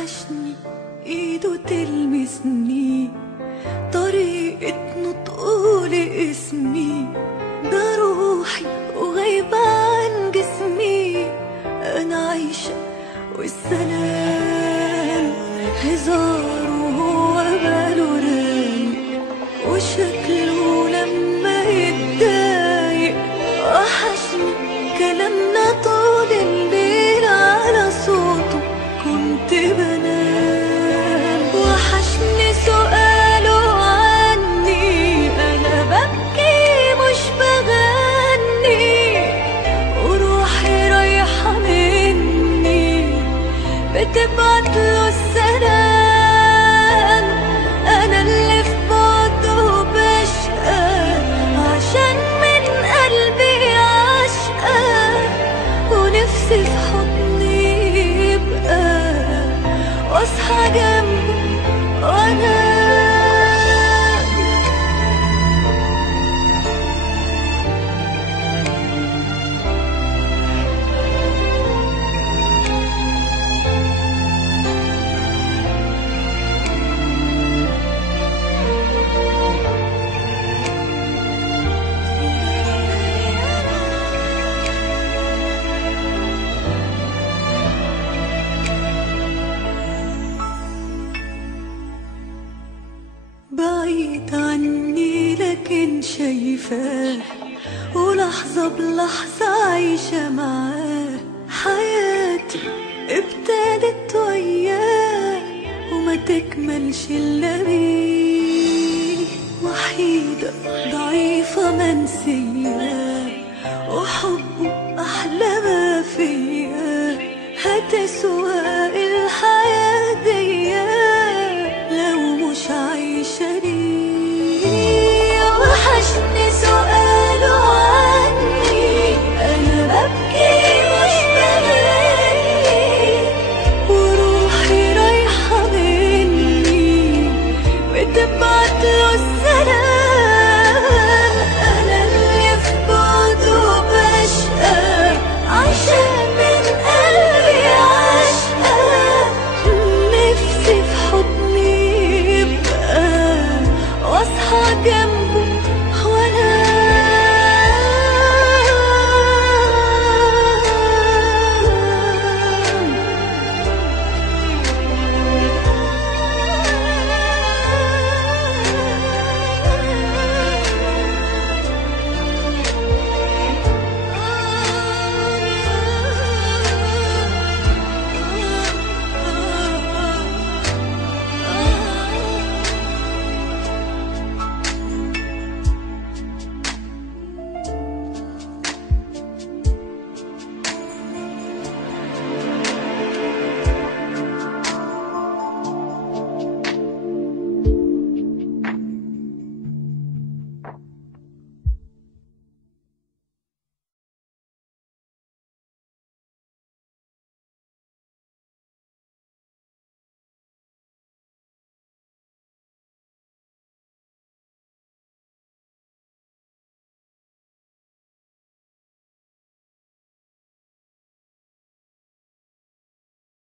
وحشني ايده تلمسني، طريقة نطقه لاسمي، ده روحي وغايبة عن جسمي. انا عايشة والسلام هزار وهو باله رايق، وشكله لما يتضايق. وحشني كلامنا طول الليل على صوته كنت بنام. وحشني سؤاله عني، انا ببكي مش بغني، وروحي رايحة مني بتبعتله السلام. انا اللي في بعده بشقى عشان من قلبي عشقى، ونفسي في حضني يبقى واصحى جنبه وانا. بعيد عني لكن شايفاه، ولحظة بلحظة عايشة معاه. حياتي ابتدت وياه وما تكملش إلا بيه. وحيدة ضعيفة منسية، وحبه